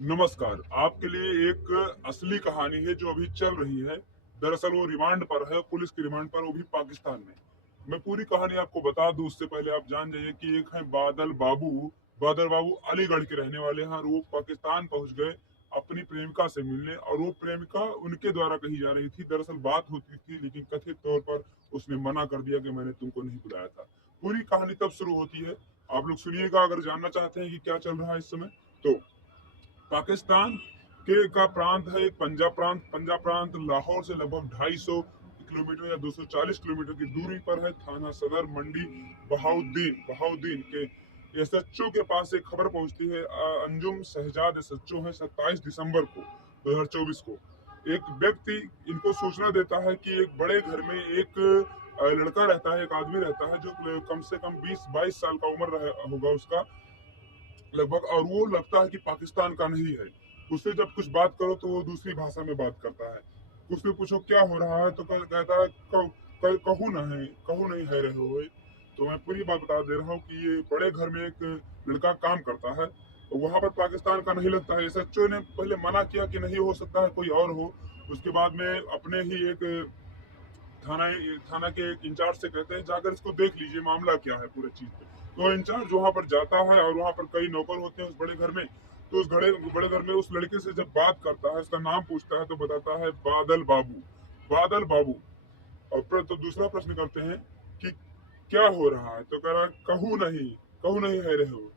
नमस्कार, आपके लिए एक असली कहानी है जो अभी चल रही है। दरअसल वो रिमांड पर है, पुलिस की रिमांड पर, वो भी पाकिस्तान में। मैं पूरी कहानी आपको बता दूं उससे पहले आप जान जाइए कि एक है बादल बाबू। बादल बाबू अलीगढ़ के रहने वाले हैं और वो पाकिस्तान पहुंच गए अपनी प्रेमिका से मिलने, और वो प्रेमिका उनके द्वारा कही जा रही थी। दरअसल बात होती थी, लेकिन कथित तौर पर उसने मना कर दिया कि मैंने तुमको नहीं बुलाया था। पूरी कहानी तब शुरू होती है, आप लोग सुनिएगा अगर जानना चाहते हैं कि क्या चल रहा है इस समय। तो पाकिस्तान के का प्रांत है एक पंजाब प्रांत लाहौर से लगभग 250 किलोमीटर या 240 किलोमीटर की दूरी पर है। थाना सदर मंडी बहाउद्दीन बहाउद्दीन के एसएचओ के पास एक खबर पहुंचती है। अंजुम शहजाद एसएचओ है, 27 दिसंबर को 2024 को एक व्यक्ति इनको सूचना देता है कि एक बड़े घर में एक लड़का रहता है, एक आदमी रहता है जो कम से कम 20-22 साल का उम्र होगा उसका लगभग, और वो लगता है कि पाकिस्तान का नहीं है। उससे जब कुछ बात करो तो वो दूसरी भाषा में बात करता है। उससे पूछो क्या हो रहा है तो कहता है कहू ना है, कहू नहीं है रहे हो। तो मैं पूरी बात बता दे रहा हूँ कि ये बड़े घर में एक लड़का काम करता है, वहां पर पाकिस्तान का नहीं लगता है। एसएचओ ने पहले मना किया कि नहीं हो सकता है, कोई और हो। उसके बाद में अपने ही एक थाना थाना के एक इंचार्ज से कहते हैं जाकर इसको देख लीजिए मामला क्या है पूरे चीज पे। तो इंचार्ज वहां पर जाता है और वहां पर कई नौकर होते हैं उस बड़े घर में। तो उस बड़े घर में उस लड़के से जब बात करता है, उसका नाम पूछता है, तो बताता है बादल बाबू। बादल बाबू। और तो दूसरा प्रश्न करते हैं कि क्या हो रहा है, तो कह रहा है कहू नहीं है रहे हो।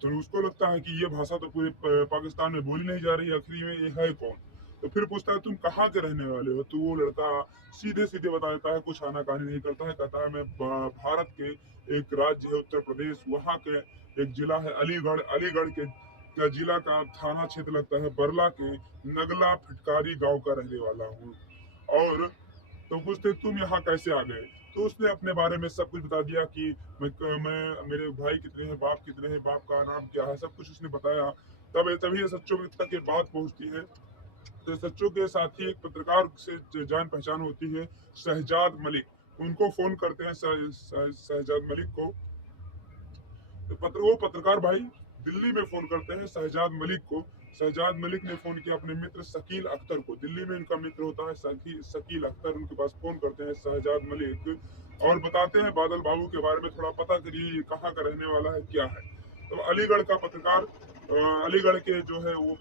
तो उसको लगता है कि ये भाषा तो पूरे पाकिस्तान में बोली नहीं जा रही, आखिरी में ये है कौन। तो फिर पूछता है तुम कहाँ के रहने वाले हो। तो वो लड़का सीधे सीधे बता देता है, कुछ आनाकानी नहीं करता है। कहता है मैं भारत के एक राज्य है उत्तर प्रदेश, वहाँ के एक जिला है अलीगढ़, अलीगढ़ के जिला का थाना क्षेत्र लगता है बरला के नगला फिटकारी गांव का रहने वाला हूँ। और तो पूछते तुम यहाँ कैसे आ गए। तो उसने अपने बारे में सब कुछ बता दिया कि मैं मेरे भाई कितने हैं, बाप कितने हैं, बाप का नाम क्या है, सब कुछ उसने बताया। तब तभी सच्चों में तक ये बात पहुंचती है। तो सच्चों के साथ ही एक पत्रकार से जान पहचान होती है, शहजाद मलिक। उनको फोन करते हैं शहजाद मलिक को। तो वो पत्रकार भाई दिल्ली में फोन करते हैं शहजाद मलिक को। शहजाद मलिक ने फोन किया अपने मित्र शकील अख्तर को। दिल्ली में इनका मित्र होता है शकील अख्तर, उनके पास फोन करते हैं शहजाद मलिक और बताते हैं बादल बाबू के बारे में थोड़ा पता करिए, ये कहाँ का रहने वाला है, क्या है। तो अलीगढ़ का पत्रकार अलीगढ़ के जो है वो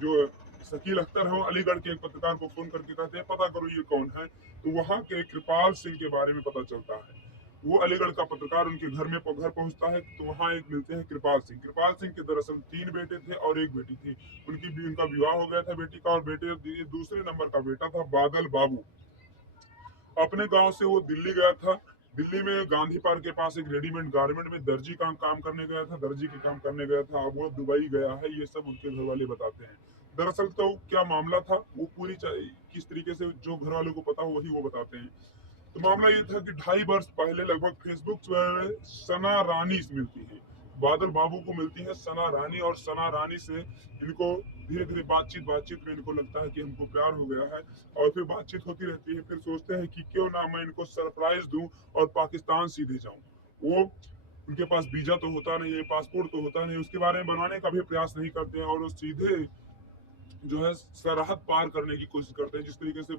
जो शकील अख्तर है, वो अलीगढ़ के एक पत्रकार को फोन करके कहते हैं पता करो ये कौन है। तो वहां के कृपाल सिंह के बारे में पता चलता है। वो अलीगढ़ का पत्रकार उनके घर पहुंचता है, तो वहां एक मिलते हैं कृपाल सिंह। कृपाल सिंह के दरअसल 3 बेटे थे और एक बेटी थी। उनका विवाह हो गया था बेटी का, और बेटे दूसरे नंबर का बेटा था बादल बाबू। अपने गांव से वो दिल्ली गया था। दिल्ली में गांधी पार्क के पास एक रेडीमेड गारमेंट में दर्जी का काम करने गया था, दर्जी के काम करने गया था। अब वो दुबई गया है, ये सब उनके घर वाले बताते हैं। दरअसल तो क्या मामला था वो किस तरीके से जो घर वालों को पता हो वही वो बताते हैं। तो मामला ये था कि 2.5 वर्ष पहले लगभग फेसबुक पर सना रानी मिलती है, बादल बाबू को मिलती है सना रानी। और सना रानी से इनको धीरे धीरे बातचीत बातचीत में इनको लगता है कि हमको प्यार हो गया है। और फिर बातचीत होती रहती है। फिर सोचते हैं कि क्यों ना मैं इनको सरप्राइज दूं और पाकिस्तान सीधे जाऊं। वो उनके पास वीजा तो होता नहीं है, पासपोर्ट तो होता नहीं, उसके बारे में बनवाने का भी प्रयास नहीं करते हैं, और वो सीधे जो है सरहद पार करने की कोशिश करते हैं। जिस तरीके से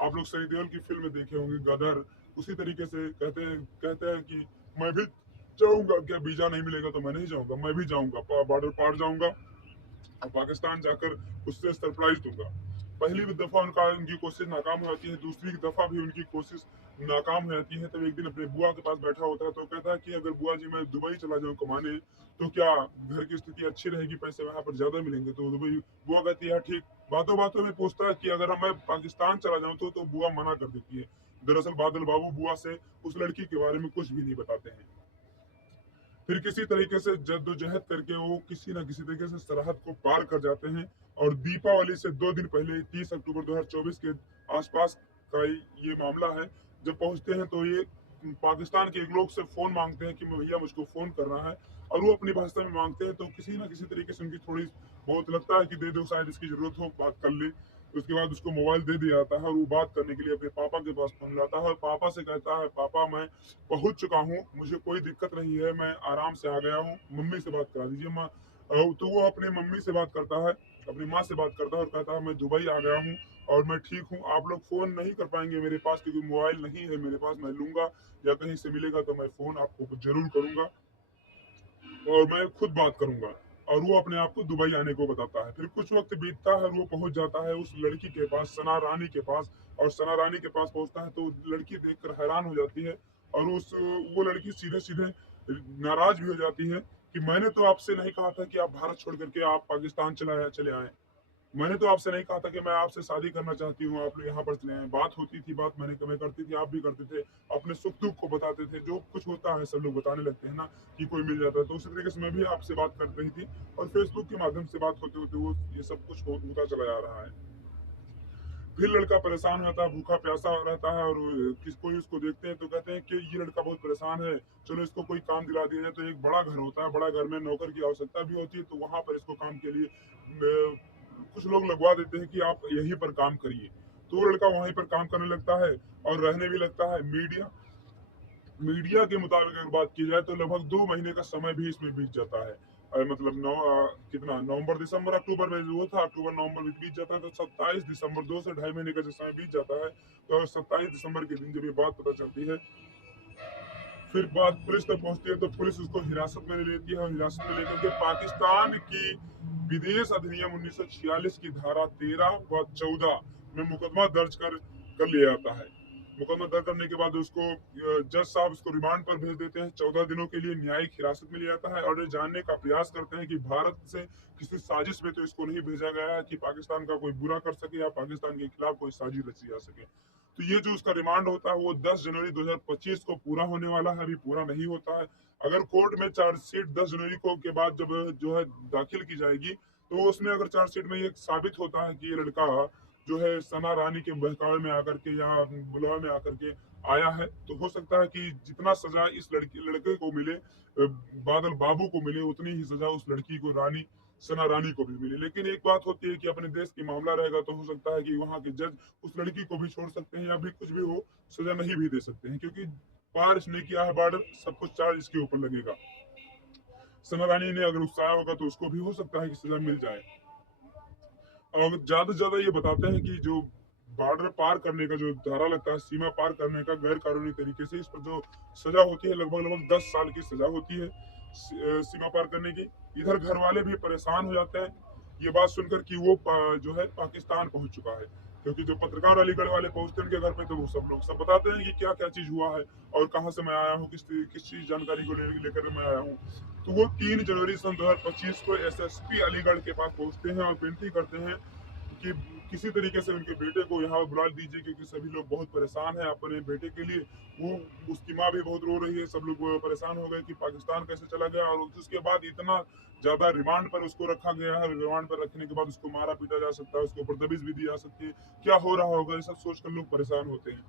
आप लोग सनी देओल की फिल्म में देखे होंगे गदर, उसी तरीके से कहते हैं कि मैं भी जाऊंगा, क्या वीजा नहीं मिलेगा तो मैं नहीं जाऊंगा, मैं भी जाऊंगा, बॉर्डर पार जाऊंगा और पाकिस्तान जाकर उससे सरप्राइज दूंगा। पहली दफा उनकी कोशिश नाकाम हो जाती है, दूसरी दफा भी उनकी कोशिश नाकाम हो जाती है। तब एक दिन अपने बुआ के पास बैठा होता है, तो कहता है कि अगर बुआ जी मैं दुबई चला जाऊं कमाने, तो क्या घर की स्थिति अच्छी रहेगी, पैसे वहां पर ज्यादा मिलेंगे। तो दुबई बुआ कहती है ठीक। बातों बातों में पूछता है कि अगर मैं पाकिस्तान चला जाऊं तो बुआ मना कर देती है। दरअसल बादल बाबू बुआ से उस लड़की के बारे में कुछ भी नहीं बताते हैं। फिर किसी तरीके से जद्दोजहद करके वो किसी ना किसी तरीके से सरहद को पार कर जाते हैं। और दीपावली से 2 दिन पहले 30 अक्टूबर 2024 के आसपास का ये मामला है। जब पहुंचते हैं तो ये पाकिस्तान के एक लोग से फोन मांगते हैं कि भैया मुझको फोन करना है, और वो अपनी भाषा में मांगते हैं। तो किसी ना किसी तरीके से उनकी थोड़ी बहुत लगता है कि दे दो, शायद इसकी जरूरत हो, बात कर ले। उसके बाद उसको मोबाइल दे दिया जाता है और वो बात करने के लिए अपने पापा के पास फोन लाता है, और पापा से कहता है पापा मैं पहुंच चुका हूँ, मुझे कोई दिक्कत नहीं है, मैं आराम से आ गया हूँ, मम्मी से बात करा दीजिए। तो वो अपनी मम्मी से बात करता है, अपनी माँ से बात करता है और कहता है मैं दुबई आ गया हूँ और मैं ठीक हूँ, आप लोग फ़ोन नहीं कर पाएंगे मेरे पास क्योंकि मोबाइल नहीं है मेरे पास, मैं लूंगा या कहीं से मिलेगा तो मैं फ़ोन आपको ज़रूर करूंगा और मैं खुद बात करूंगा। और वो अपने आप को दुबई आने को बताता है। फिर कुछ वक्त बीतता है और वो पहुंच जाता है उस लड़की के पास, सना रानी के पास। और सना रानी के पास पहुंचता है तो लड़की देखकर हैरान हो जाती है और उस वो लड़की सीधे सीधे नाराज भी हो जाती है कि मैंने तो आपसे नहीं कहा था कि आप भारत छोड़ करके आप पाकिस्तान चले आए। मैंने तो आपसे नहीं कहा था कि मैं आपसे शादी करना चाहती हूँ, आप लोग यहाँ पर चले आए। बात होती थी, बात मैं करती थी, आप भी करते थे, अपने सुख दुख को बताते थे, जो कुछ होता है सब लोग बताने लगते हैं ना कि कोई मिल जाता है। तो उसी तरीके से मैं भी आपसे बात कर रही थी और फेसबुक के माध्यम से बात होते होते वो ये सब कुछ होता चला जा रहा है। फिर लड़का परेशान रहता है, भूखा प्यासा रहता है और कोई उसको देखते हैं तो कहते हैं कि ये लड़का बहुत परेशान है, चलो इसको कोई काम दिला दिया जाए। तो एक बड़ा घर होता है, बड़ा घर में नौकर की आवश्यकता भी होती है, तो वहां पर इसको काम के लिए कुछ लोग लगवा देते हैं कि आप यहीं पर काम करिए। तो वो लड़का वहीं पर काम करने लगता है और रहने भी लगता है। मीडिया के मुताबिक अगर बात की जाए तो लगभग 2 महीने का समय भी इसमें बीत जाता है। मतलब कितना नवंबर दिसंबर अक्टूबर में वो था, अक्टूबर नवंबर में बीत जाता है तो 27 दिसंबर, 2 से ढाई महीने का जो समय बीत जाता है। तो 27 दिसंबर के दिन जब ये बात पता चलती है, फिर बात पुलिस तक पहुंचती है तो पुलिस उसको हिरासत में ले लेती है और हिरासत में लेकर के पाकिस्तान की विदेश अधिनियम 1946 की धारा 13 व 14 में मुकदमा दर्ज कर लिया जाता है। मुकदमा दर्ज करने के बाद उसको जज साहब उसको रिमांड पर भेज देते हैं। 14 दिनों के लिए न्यायिक हिरासत में लिया जाता है और ये जानने का प्रयास करते हैं कि भारत से किसी साजिश में तो इसको नहीं भेजा गया है कि पाकिस्तान का कोई बुरा कर सके या पाकिस्तान के खिलाफ कोई साजिश रची जा सके। तो ये जो उसका रिमांड होता है वो 10 जनवरी 2025 को पूरा होने वाला है, अभी पूरा नहीं होता है। अगर कोर्ट में चार्जशीट 10 जनवरी को के बाद जब जो है दाखिल की जाएगी तो उसमें अगर चार्जशीट में ये साबित होता है कि ये लड़का जो है सना रानी के बहकावे में आकर के या बुलावे में आकर के आया है, तो हो सकता है कि जितना सजा इस लड़के को मिले, बादल बाबू को मिले, उतनी ही सजा उस लड़की को, रानी सना रानी को भी मिले। लेकिन एक बात होती है कि अपने देश की मामला रहेगा तो हो सकता है कि वहां के जज उस लड़की को भी छोड़ सकते हैं या भी कुछ भी हो, सजा नहीं भी दे सकते हैं क्योंकि पार इसने किया है बॉर्डर, सब कुछ चार्ज इसके ऊपर लगेगा। सना रानी ने अगर उत्साह होगा तो उसको भी हो सकता है कि सजा मिल जाए। और ज्यादा से ज्यादा ये बताते हैं कि जो बॉर्डर पार करने का जो धारा लगता है, सीमा पार करने का गैर कानूनी तरीके से, इस पर जो सजा होती है लगभग लगभग 10 साल की सजा होती है सीमा पार करने की। इधर घर वाले भी परेशान हो जाते हैं ये बात सुनकर कि वो जो है पाकिस्तान पहुंच चुका है, क्योंकि जो पत्रकार अलीगढ़ वाले पहुंचते हैं उनके घर पे तो वो सब लोग सब बताते हैं कि क्या क्या चीज हुआ है और कहाँ से मैं आया हूँ, किस चीज जानकारी को लेकर मैं आया हूँ। तो वो 3 जनवरी सन 2025 को एसएसपी अलीगढ़ के पास पहुंचते हैं और विनती करते हैं कि किसी तरीके से उनके बेटे को यहाँ बुला दीजिए क्योंकि सभी लोग बहुत परेशान हैं अपने बेटे के लिए। वो उसकी माँ भी बहुत रो रही है, सब लोग परेशान हो गए कि पाकिस्तान कैसे चला गया और उसके बाद इतना ज्यादा रिमांड पर उसको रखा गया है। रिमांड पर रखने के बाद उसको मारा पीटा जा सकता है, उसके ऊपर दबिश भी दी जा सकती है, क्या हो रहा होगा ये सब सोचकर लोग परेशान होते हैं।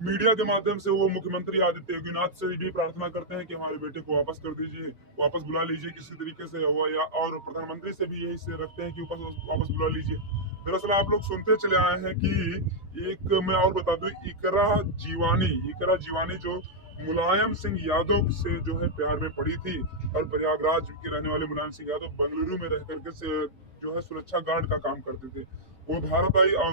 मीडिया के माध्यम से वो मुख्यमंत्री आदित्य योगीनाथ से भी प्रार्थना करते हैं कि हमारे बेटे को वापस कर दीजिए, वापस बुला लीजिए किसी तरीके से, या और प्रधानमंत्री से भी यही से रखते हैं कि वापस बुला लीजिए। दरअसल आप लोग सुनते चले आए हैं कि एक मैं और बता दूं, इकरा जीवानी जो मुलायम सिंह यादव से जो है प्यार में पड़ी थी और प्रयागराज के रहने वाले मुलायम सिंह यादव बेंगलुरु में रह करके से जो है सुरक्षा गार्ड का काम करते थे। वो भारत आई और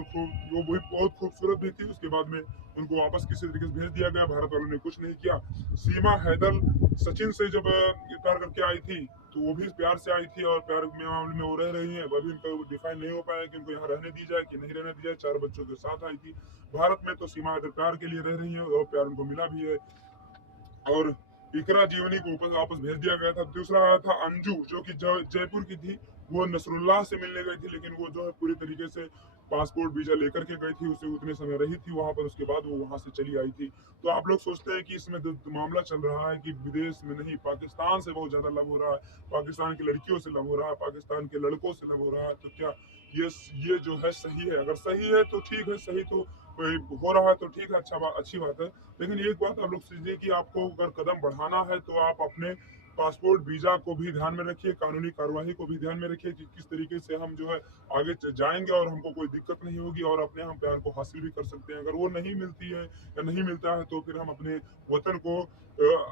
वो भी बहुत खूबसूरत भी थी। उसके बाद में उनको वापस किसी तरीके से भेज दिया गया, भारत वालों ने कुछ नहीं किया। सीमा हैदर सचिन से जब प्यार करके आई थी तो वो भी प्यार से आई थी और प्यार में मामले में वो रह रही है। अभी उनका डिफाइन नहीं हो पाया कि उनको यहाँ रहने दी जाए कि नहीं रहने दी जाए। 4 बच्चों के साथ आई थी भारत में, तो सीमा हैदर प्यार के लिए रह रही है और प्यार उनको मिला भी है। और इकरा जीवनी को ऊपर वापस भेज दिया गया था। दूसरा आया था अंजू जो कि जयपुर की थी। वो नसरुल्लाह से मिलने गई थी लेकिन वो जो है पूरी तरीके से पासपोर्ट वीजा लेकर के गई थी, उसे उतने समय रही थी वहां पर, उसके बाद वो वहां से चली आई थी। तो आप लोग सोचते हैं कि इसमें मामला चल रहा है कि विदेश में नहीं, पाकिस्तान से बहुत ज्यादा लव हो रहा है, पाकिस्तान की लड़कियों से लव हो रहा है, पाकिस्तान के लड़कों से लव हो रहा है। तो क्या ये जो है सही है? अगर सही है तो ठीक है, सही तो हो रहा है तो ठीक है, अच्छी बात है। लेकिन एक बात आप लोग समझिए कि आपको अगर कदम बढ़ाना है तो आप अपने पासपोर्ट वीजा को भी ध्यान में रखिए, कानूनी कार्यवाही को भी ध्यान में रखिए कि किस तरीके से हम जो है आगे जाएंगे और हमको कोई दिक्कत नहीं होगी और अपने हम प्यार को हासिल भी कर सकते हैं। अगर वो नहीं मिलती है या नहीं मिलता है तो फिर हम अपने वतन को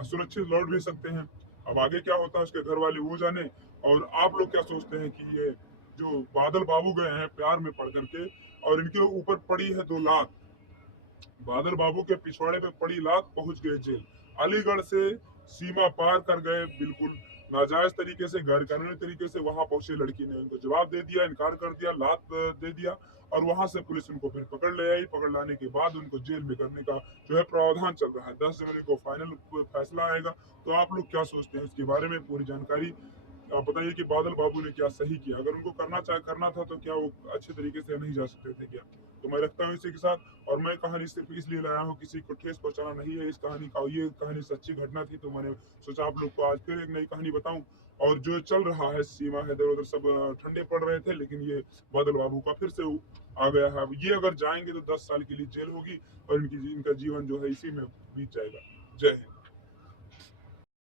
सुरक्षित लौट भी सकते हैं। अब आगे क्या होता है उसके घर वाले वो जाने। और आप लोग क्या सोचते हैं कि ये जो बादल बाबू गए हैं प्यार में पड़ करके और इनके ऊपर पड़ी है 2 लाख, बादल बाबू के पिछवाड़े पे पड़ी लात, पहुंच गए जेल। अलीगढ़ से सीमा पार कर गए, बिल्कुल नाजायज तरीके से, गैर कानूनी तरीके से वहां पहुंचे। लड़की ने उनको जवाब दे दिया, इनकार कर दिया, लात दे दिया और वहां से पुलिस उनको फिर पकड़ ले आई। पकड़ लाने के बाद उनको जेल में करने का जो है प्रावधान चल रहा है। 10 जनवरी को फाइनल फैसला आएगा। तो आप लोग क्या सोचते हैं इसके बारे में, पूरी जानकारी आप बताइए कि बादल बाबू ने क्या सही किया। अगर उनको करना था तो क्या वो अच्छे तरीके से नहीं जा सकते थे क्या। तो मैं रखता हूँ इसी के साथ। और मैं कहानी सिर्फ इसलिए लाया हूँ, किसी को ठेस पहुंचाना नहीं है इस कहानी का। ये कहानी सच्ची घटना थी तो मैंने सोचा आप लोग को आज फिर एक नई कहानी बताऊं। और जो चल रहा है सीमा है इधर उधर सब ठंडे पड़ रहे थे, लेकिन ये बादल बाबू का फिर से आ गया है। अब ये अगर जाएंगे तो 10 साल के लिए जेल होगी और इनका जीवन जो है इसी में बीत जाएगा। जय हिंद।